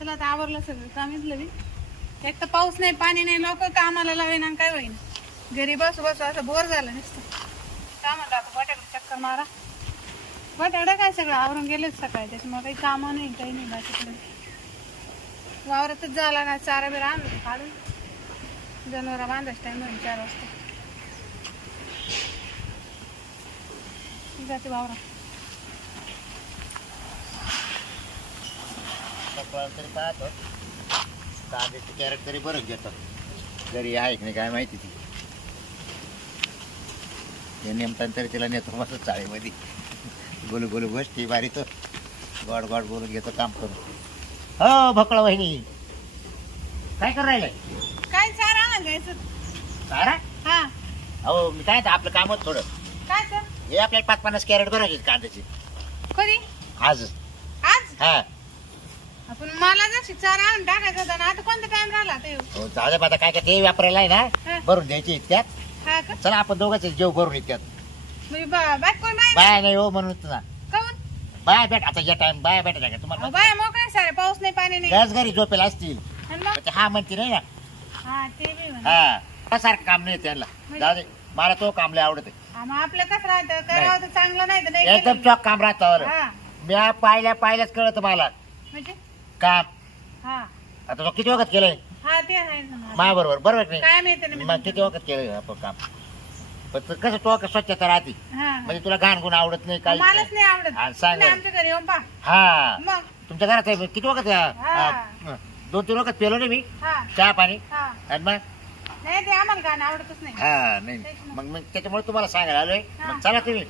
चला आता आवरलं सगळं कामीच लवी एक तर पाऊस नाही पाणी नाही लोक कामाला लावेन आणि काय होईन. घरी बसू बसू असं बोर झालं नुसतं. कामाला म्हणतो आता चक्कर मारा. बटाटा काय सगळं आवरून गेलेच सकाळी त्याच्यामुळे काही कामं नाही काही नाही बाकीकडे. वावरातच झाला ना चारा बिरा आणलं काढून. जनावर बांधायच टाईम होईल चार वाजता. जाते वावरात. सकाळी तरी पाहतो कांद्याचे कॅरेट तरी बरं घेतात घरी आहे की नाही काय माहिती ती हे नेमताना तरी तिला नेतो मस्त चाळीमध्ये बोलू बोलू गोष्टी बारी तो गोड गोड बोलून घेतो काम करून हो भकळा वहिनी काय करू राहिलंय काय चारा? आणायला जायचं सारा हा. अहो मी काय आपलं काम होतं थोडं. काय सर हे आपल्याला पाच पन्नास कॅरेट बरं कांद्याचे. कधी? आज. आज? हा. आपण मला जशी चारा आणून टाकायचा होता ना आता कोणता टाइम राहिला आता येऊ? हो, जाऊ दे आता काय काय ते वापरायला आहे हा. ना भरून द्यायचे इतक्यात. हा का? चला आपण दोघांचे जेव भरून इतक्यात. म्हणजे बा- बाय कोण बाय? बाय नाही हो म्हणून काऊन बाय भेट आता या टाइम बाय भेटा का? तुम्हाला बाय सारे पाऊस नाही पाणी नाही. गॅस घरी झोपेला असतील. आणि मग? पण ते हा म्हणते नाही ना. हा ते बी म्हणा. हा त्यासारखं काम नाही त्यांना जाऊ दे मला तो काम लय आवडत हा, मग आपलं कसं राहतं? चांगलं नाही तर नाही एकदम केलं. चॉक काम राहतं हा. मी पाहिल्या पाहिल्याच कळत मला. म्हणजे? काम हा. आता तो किती वखत केलंय? हा ते आहे ना. मा बरोबर बरोबर की काय माहिती नाही ना मग किती वखत केलंय आपण काम पण ते कसं तो स्वच्छता राहते. हा. म्हणजे तुला घाण गुण आवडत नाही काही? मलाच नाही आवडत. हा, सांग तुम्ही बरं. आमच्या घरी येऊन पा हा. मग? तुमच्या घरात आहे किती वखत हा. दोन तीन वखत पेलो नाही मी? हा. चहा पाणी? हा. आणि मग? नाही ते आम्हाला गाणं आवडतच नाही. हा नाही मग मग त्याच्यामुळे तुम्हाला सांगायला आलोय. हा. मग चला तुम्ही.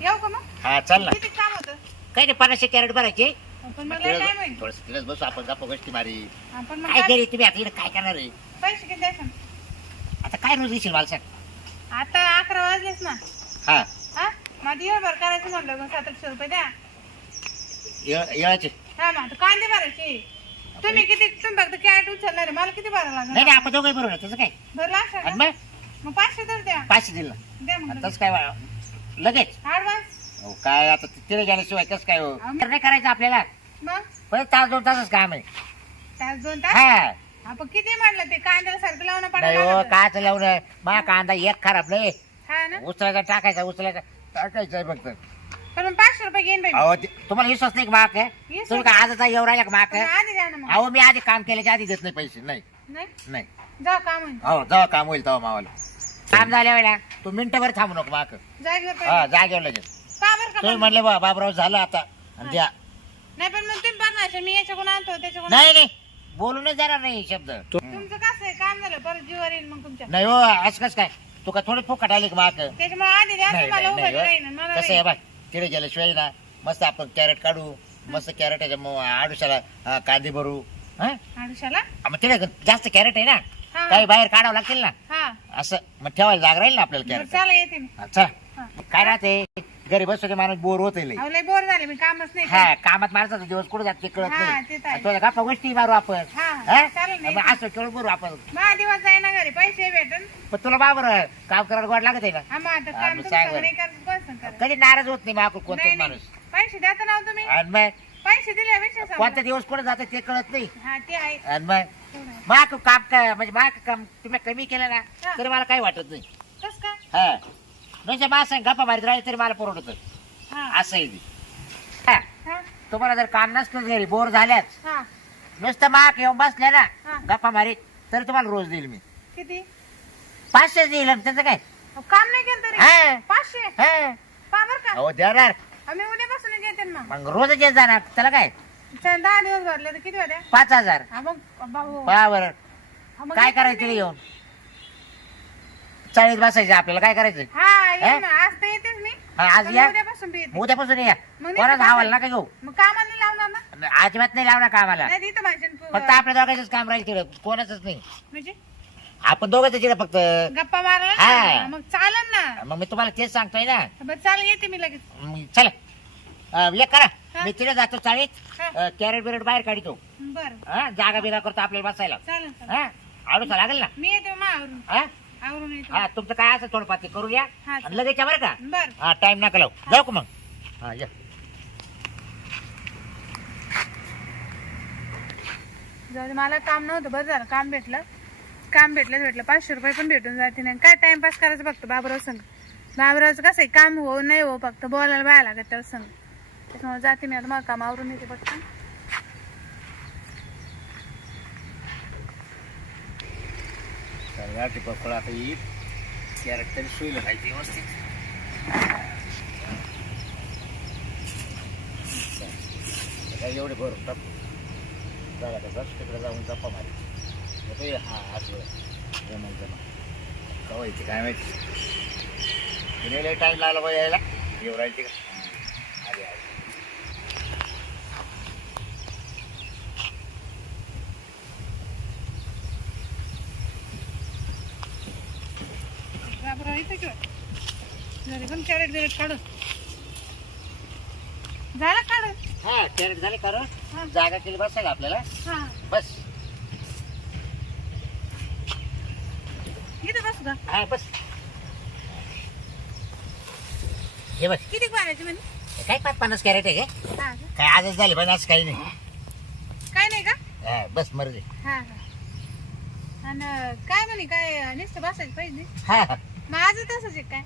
येऊ का मग? हा चल ना. किती काम होतं? नाही पन्नासशे कॅरेट भरायचे. पण मग लय टाइम होईल थोडस तिलाच बसू आपण गप्पा गोष्टी मारी. आपण मग काय काय- तरी तुम्ही आता इकडे काय करणार आहे पैसे किती द्यायचं आता काय रोज येशील मला सांग. आता अकरा वाजलेच ना. हा. हा? माझं येळभर करायचं म्हटलं मग सातशे रुपये द्या. ये- येळाचे. हा मग आता कांदे भरायचे. तुम्ही किती तुम्ही फक्त कॅरेट उचलणार आहे. मला किती भरावं नाही लागणार? नाही आपण दोघं बरोबर त्याचं काय? भरला असेल आणि ना? मग? मग पाचशे तर द्या. पाचशे दिलं. द्या मग तसं काय वा- लगेच. ऍडव्हान्स अहो, काय आता तिथे गेल्याशिवाय कसं काय हो? आम्ही- नाही करायचं आपल्याला. मग? परत तास दोन तासच काम आहे. तास दोन तास? हा. आपण किती म्हटलं ते कांद्याला सारखं लावणं नाही हो पडायला काच लावून मा कांदा एक खराब नाही. हा ना? उचलायचा टाकायचा उचलायचा. टाकायचा आहे फक्त. पण मग पाचशे रुपये घेईन बाई. मी. अहो ते- तुम्हाला विश्वास नाही का माक आहे विश्वास तुम्ही आजचा येऊ राहिला का माक पण आधी द्या ना मग. अहो मी आधी काम केल्याच्या आधी देत नाही पैसे. नाही. नाही? नाही. जा काम होईल. हो जेव्हा काम होईल तेव्हा मावाला. काम झाल्या वेळा तू मिनिटभर थांबू नको माक जागेवर हा. जागेवर लगेच. का बरं का तुम्ही? म्हणले बा बाबराव झालं आता आणि द्या. नाही. पण मग तुम्ही बघणार मी याच्याकडून आणतो त्याच्याकडून नाही नाही. बोलूनच जाणार नाही शब्द. तुमचं कसं आहे? काम झालं परत जीवर येईल मग तुमच्या. नाही हो असं कसं काय? तू का थोडे फुकट आली का माक त्याच्यामुळे आधी द्या नाही तुम्हाला नाही, उभं नाही राहील हो. मला कसं आहे राहील. तिथे गेल्याशिवाय ना मस्त आपण कॅरेट काढू मस्त मग आडुशाला कांदे भरू हा? आडुशाला? मग तिथे जास्त कॅरेट आहे ना हा. काही बाहेर काढावं लागतील ना? हा. असं मग ठेवायला जागा राहील ना आपल्याला बरं, कॅरेट चला येते मी. चला. हा. काय राहते? घरी बसतो की माणूस बोर होत अहो, लय बोर झाले मी कामच नाही हा कामात माणसाचा दिवस कुठे जात ते कळत हा, नाही ते तर आहे. आणि तुला गप्पा गोष्टी मारू आपण हा, हा? चालेल ना. मग असं खेळून बोलू आपण मग दिवस जाईना घरी पैसे भेटून पण तुला बाबर काम करायला गोड लागत आहे ना हा मग आता हा, काम मग तुमचं सांग बरं. नाही करत कोण सांग करत? कधी नाराज होत नाही कोणताच नाही. माणूस पैसे द्याचं नाव तुम्ही आणि मग पैसे दिल्यापेक्षा कोणता समजा. दिवस कुठे जातं ते कळत नाही हा ते आहे आणि मग आहे. माक काम काय म्हणजे माक काम तुम्ही कमी केलं ना हा. तरी मला काही वाटत नाही कस काय हा म्हणजे मासा गप्पा मारीत राहिले तरी मला परवडत हा. असं आहे ते. हा. हा. तुम्हाला जर काम नसलं घरी बोर झाल्याच हा. नुसतं माक येऊन बसल्या ना. गप्पा मारीत तर तुम्हाला रोज देईल मी. किती? पाचशे देईल आणि त्याचं काय? अहो, काम नाही केलं तरी. हा. पाचशे? हा. का. अहो देणार. आम्ही उद्यापासून येते ना मग. मग रोजच येत जाणार. त्याला काय? चल, दहा दिवस भरले तर किती होत्या? पाच हजार. हा मग भाऊ. हा, मग काय करायचं. तिला येऊन चाळीत बसायचं आपल्याला काय करायचं हा ये? ना आज तर येतेच मी. हा, आज पण या. उद्यापासून बी येते. उद्यापासून या. मग नाही कोणाच हवाल? नका घेऊ. मग कामाला नाही लावणार ना? अजिबात नाही लावणार कामाला. नाही तिथं भाषण फक्त आपल्या दोघांचंच काम राहील तिकडं कोणाचंच नाही. म्हणजे? आपण दोघंच तिकडे फक्त गप्पा मारायला हा. मग चालेल ना? मग मी तुम्हाला तेच सांगतोय ना. बरं चालेल येते मी लगेच. मग चला. अं, एक करा. हा. मी तिकडे जातो चाळीत. हा. कॅरेट बिरेट बाहेर काढतो. बरं. हा जागा बिगा करतो आपल्याला बसायला. हा. आडूचा लागेल ना? मी येते हा? आवरून येते. हा तुमचं काय असं थोडं पाती करू या हा, आणि लगेच या बरं का? बरं. हा टाइम नका लावू. जाऊ का मग? हा या. जाऊ दे मला काम नव्हतं बरं झालं. काम भेटलं. काम भेटलं भेटलं. पाचशे रुपये पण भेटून जाते नाही काय टाइमपास करायचं फक्त बाबराव संग? बाबरावचं कसं आहे? काम हो नाही हो फक्त बोलायला बाया लागत त्याला संग. त्याच्यामुळे जाते मी आता. मग काम आवरून येते फक्त तर गाठी पकडा आता येईल. कॅरेट तरी सोयीला पाहिजे व्यवस्थित. काय एवढे भरून टाकू. जागा का तिकडे जाऊन जप्पा मारायची मग हा आज जमा जमा कवायची काय माहिती? तिने लय टाईम लागला बा यायला. येऊ राहायची का हां, आली आली बाबराव इथे किंवा घरी पण कॅरेट बिरेट काढून. झालं काढून? हा कॅरेट झाले. जागा केली बस आपल्याला. हा. बस. इथं बस का हा बस. हे बस किती म्हणजे काय पाच पन्नास कॅरेट आहे का? हा का? काय आजच झाले पण आज काही नाही. काय नाही का? हा, बस मर्जी हा हा. आणि काय म्हणे काय नुसतं बसायचे पैसे हा हा. आज तसंच आहे काय?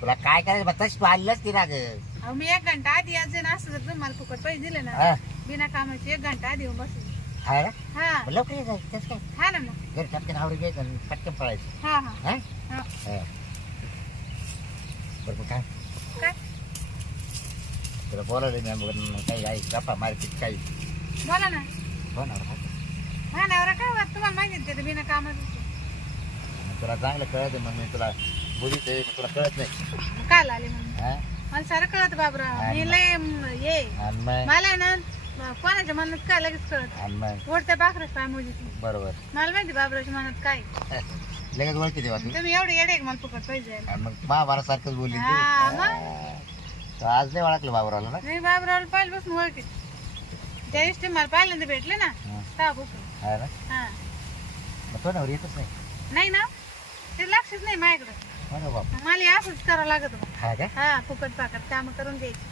तुला काय करायचं बघ तशी तू आलीच ती राग अहो मी एक घंटा आधी आज ना असं जर तुम्हाला फुकट पैसे दिले ना बिना कामाचे एक घंटा आधी येऊन बसेल. हा ना? हा. मग लवकर ये जायचं काय? हा ना मग. घरी टपकन आवडी घ्यायचं आणि पटकन पळायचं. हा हा. हा? हा. हा. बरं मग काय? काय? तुला मग काही आहे गप्पा मारतील काही. बोला ना. हो ना बरं. हा नवरा काय होत? तुम्हाला माहिती आहे ते बिना कामाचं? तुला चांगलं कळत मग मी तुला बोलित आहे मग तुला कळत नाही. काल आले म्हणून हा? मला सारं कळत बाबराव हा मी. लय म, ये. आणि मग? मला आहे ना म, कोणाच्या मनात काय लगेच कळत? आणि मग? ओढत्या पाखरच पाय मोजीची बरोबर. मला माहिती बाबरावच्या मनात काय. लगेच ओळखी देवा तू तुम्ही एवढे येडे आहे का मला फुकट पैसे द्यायला आणि मग महाभारत सारखंच बोलली तू. हा, मग? तू आज नाही ओळखलं बाबरावला ना? नाही बाबरावला पाहिलं बसून ओळखी त्या दिवशी मला पहिल्यांदा भेटले ना हा. तेव्हा फुकट. हा ना? हा. मग तो नवर येतच नाही. नाही ना? ते लक्षच नाही माझ्याकडे. बाप. मला असंच करावं लागत. हा का? हा फुकट पाकट काम करून द्यायची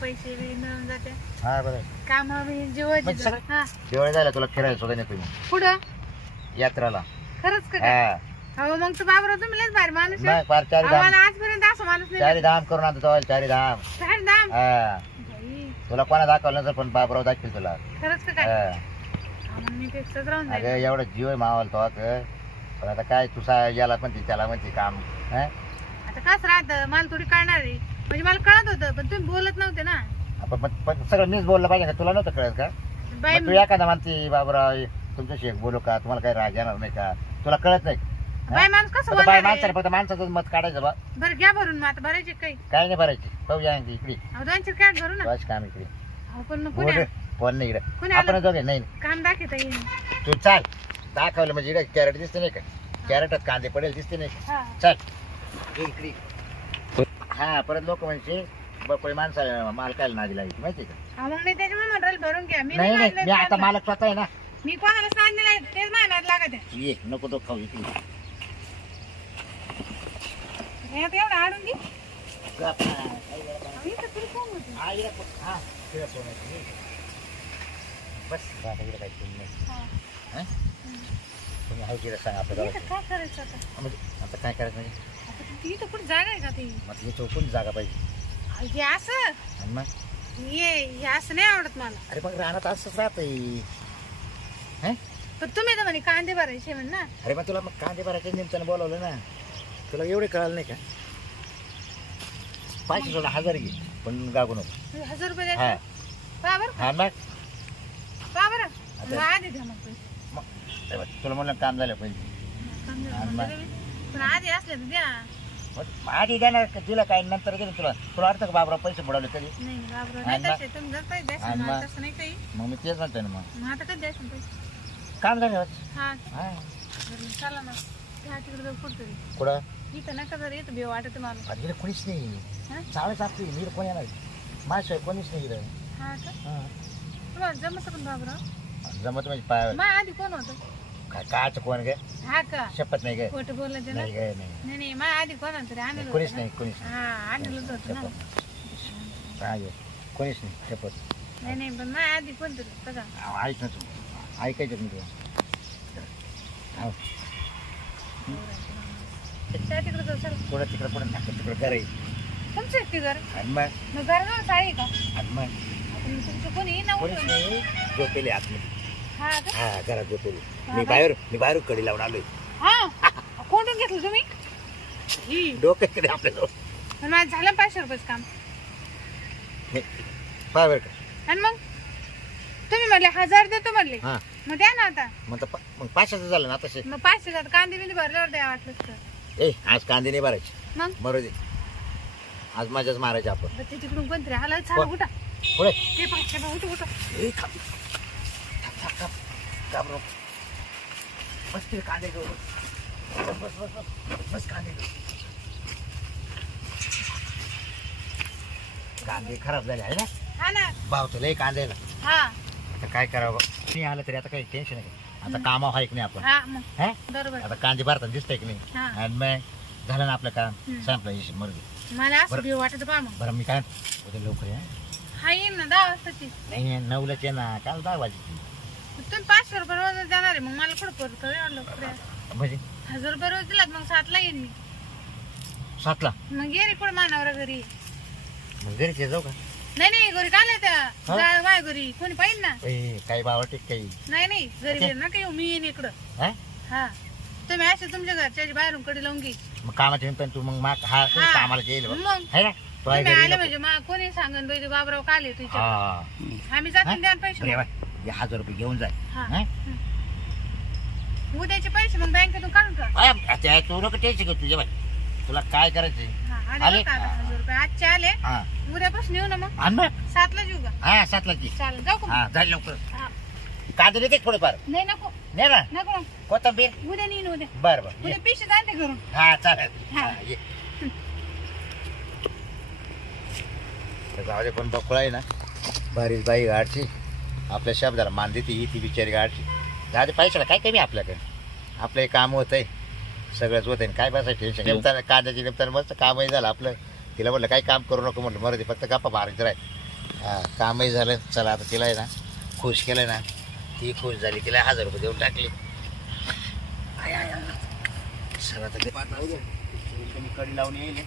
पैसे बी मिळून जाते. हा बरं. काम बी जीवाची जर- सगळं- हा. दिवाळी झाला तुला फिरायला सुद्धा नाही तुम्ही पुढं यात्राला. खरंच का? काय? हा. हो मग तू बाबराव तुम्ही लयच भारी माणूस आहे. मग फार चारी धाम. आम्हाला आजपर्यंत असं माणूस नाही चारी धाम करून आणतो तो चारी धाम. भेटला. काय दाम हा. बाई, तुला कोणा दाखवलं नसेल पण बाबराव दाखवेल तुला. खरंच का काय? हा. हा, मग मी राहून एवढं जीव आहे मावाला तो आता. पण आता काय तुझा याला म्हणते त्याला म्हणते काम हा? आता कसं राहतं? मला थोडी कळणार आहे. म्हणजे मला कळत होतं पण तुम्ही बोलत नव्हते ना. आपण पण- पण सगळं मीच बोललं पाहिजे का? तुला नव्हतं कळत का? बाई मग तू एखादा म्हणते बाबराव तुमच्याशी एक बोलू का? तुम्हाला काही राग येणार नाही का? तुला कळत नाही? बाई माणूस कसं फक्त बाय बोलणार माणसाला आहे? फक्त माणसाचं मत काढायचं बा. बरं घ्या भरून मग आता भरायचे काही? काय नाही भरायची. इकडे. अहो चार कॅट भरू ना. बस काम इकडे. अहो पण मग बोल कुण्या? रे. फोन नाही इकडे. कुणी आपण? दोघे नाही. काम दाखवता येईल तू चाल. दाखवलं म्हणजे इकडे कॅरेट दिसते नाही का कॅरेटात कांदे पडेल दिसते नाही का? हा चल ये इकडे हा परत लोक म्हणजे बकोळी माणसा मालकाला नादी लावायची माहिती का हा, मग मी त्याच्यामुळे म्हणाल भरून घ्या मी नाही नाही मी आता. मालक स्वतः आहे ना मी कोणाला सांग नाही तेच महिन्यात लागत आहे ये नको तो खाऊ इकडे हे आता एवढं आडून घे गप ना. काही वेळा काय. अहो, इथं तरी कोण होतं? हा, इकडे पो- हा, इकडे फोन आहे. ये. बस आता इकडे काही फोन नाही. हा. हा? तुम्ही आहे सांग इथं काय करायचं आता? म्हणजे आता काय करायचं म्हणजे? आता ती- इथं कुठं जागा आहे का ती? हे चौकून जागा पाहिजे? हे असं? आणि मग? ये हे असं नाही आवडत मला. अरे मग राहण्यात असंच राहतंय. हं? पण तुम्ही तर म्हणे कांदे भरायचे म्हण ना. अरे मग तुला मग कांदे भरायच्या निमित्तानं बोलावलं ना. तुला एवढे कळालं नाही का? पाचशे सोडा हजार घे पण गागू नको. हजार रुपये हा. द्यायचे हा मग? बरं? आधी द्या मग पैसे. मग बघ, तुला म्हणलं काम झालं पाहिजे. मग. दिले. पण आधी असले तर द्या. मग आधी तुला काय? नंतर दे तुला. तुला वाटतं का बाबरा पैसे बुडवले कधी नाही बाबरं आणि नाही मग? तसे तुम्ही जर पैसे द्याल आणि मला मग? तसं नाही काही. मग मी तेच म्हणतोय ना मग. मग आता कधी द्यायचं पैसे? काम झालं हा. हा. बरं, चला ना तिकडे जाऊ कुठतरी. कुठं? इथं नका जर येतं बेव वाटत मला अरे इकडे कोणीच नाही. हा? चाळीस असते मी कोण येणार? माझ्याशिवाय कोणीच नाही इकडे हा का? हा. तुम्हाला जमत पण बाबराव जमत म्हणजे पाय मग आधी कोण होतं? काय काच कोण गे? हा का? शपथ नाही गे. खोटं बोललं त्याला नाही गे नाही. नाही नाही मग आधी कोण तरी आणलं कोणीच होतं नाही. कोणीच हा आणलंच होतं ना. शपथ. काय गे. कोणीच नाही शपथ. नाही नाही पण मग आधी कोण तरी होतं का अहो, ऐक ना तू. ऐकायचं मी तुला. हो. त्या तिकडे जाऊ सर पुढं तिकडं पुढं. टाकत तिकडं घर आहे. तुमचं एकटी घर? आणि मग मग घराजवळ साडी आहे का? आणि मग तुमचं कोणी ना कोणीच नाही झोपेले आतमध्ये. हा का? हा घरात झोपेले. मी? बाहेर मी बाहेर कडी लावून आलोय. हा? कोणून घेतलं तुम्ही? ही. डोक्याकडे आपल्याजवळ. पण माझं झालं पाचशे रुपयाचं काम. बरं का. आणि मग? तुम्ही म्हणले हजार देतो म्हणले. हा. मग द्या ना आता. मग तर पा- मग पाचशेचं झालं ना तसे मग पाचशे जात कांदे बिंदे भरल्यावर द्या वाटलं तर. ए आज कांदे नाही भरायचे. मग? बरोबर दे. आज माझ्याच मारायचे आपण. बरं, ते तिकडून कोणतरी आला. चालू कुठं पुढे ते पाचशे उठू उठू ए, थांब. थांब, थांब, थांब. थांब रे. बस तिथे कांदे घेऊ बस बस बस बस बस कांदे घेऊ कांदे खराब झाले आहे ना हा ना भाव तुला कांदे ना हा आता काय करावं मी आलं तरी आता काही टेन्शन नाही आता कामावर आहे की नाही आपण आता कांदे भरताना दिसतंय की नाही हा आणि मग झालं ना आपलं काम. संपलं मर्जी मला बरं मी काय उद्या लवकर या हा येईल ना दहा वाजताची नाही नऊलाच काल दहा वाजेची. तुम्ही पाचशे रुपये रोज देणार आहे मग मला कुठं परत. म्हणजे? हजार रुपये रोज दिलात मग सातला येईन मी. सातला? मग ये रे मानावर घरी. मग घरीच ये जाऊ का? नाही नाही घरी काय त्या? हा? जाय बाय घरी. कोणी पाहिजे ना? ए, काही बावटे काही? नाही नाही घरी येऊ मी येईन इकडं. हा? हा. तुम्ही असे तुमच्या घरच्या बाहेरून कडे लावून घे. मग कामाच्या निमित्ताने तू मग हा हा. कामाला येईल. मग? है ना? तुम्ही आले. म्हणजे मग कोणी सांगन बाबराव काल हा. इथे आम्ही जातो द्या ना पैसे. बरे मग. बाय हे हजार रुपये घेऊन जाय. हा. हा? उद्याचे पैसे मग बँकेतून काढून का अय, त्या तू नको टेन्शन घेऊ तुझ्या तुला काय करायचंय? हा, आले आले? बरं का आता हजार रुपये. आजचे आले. हा. उद्यापासून येऊ ना मग. आण मग सातला येऊ का? हा सातला की चालेल जाऊ का मग? हा जाईल लवकर. हा. कांदे देते थोडेफार? नाही नको. नाही ना? नको. नको. कोथंबीर? उद्या नेईन उद्या. बर बर. ये. उद्या पिशे जाते घरून. हा चालेल. हा. हा, ये. तर जाऊ दे पण बकुळा आहे ना बारीच बाई गाडची आपल्या शब्दाला मान देते ही ती बिचारी गाडची दे पैशाला काय कमी आहे आपल्याकडे? आपलं हे काम होत आहे सगळंच होत आहे काय बसायचं? टेन्शन निमताना कांद्याची निमताना मस्त कामही झालं आपलं. तिला म्हटलं काही काम करू नको म्हटलं मरते फक्त गप्पा मारायचं राह हा कामही झालं. चला आता तिला आहे ना खुश केलं ना ती खुश झाली. तिला हजार रुपये देऊन टाकले. चला आता कडी लावून येईल.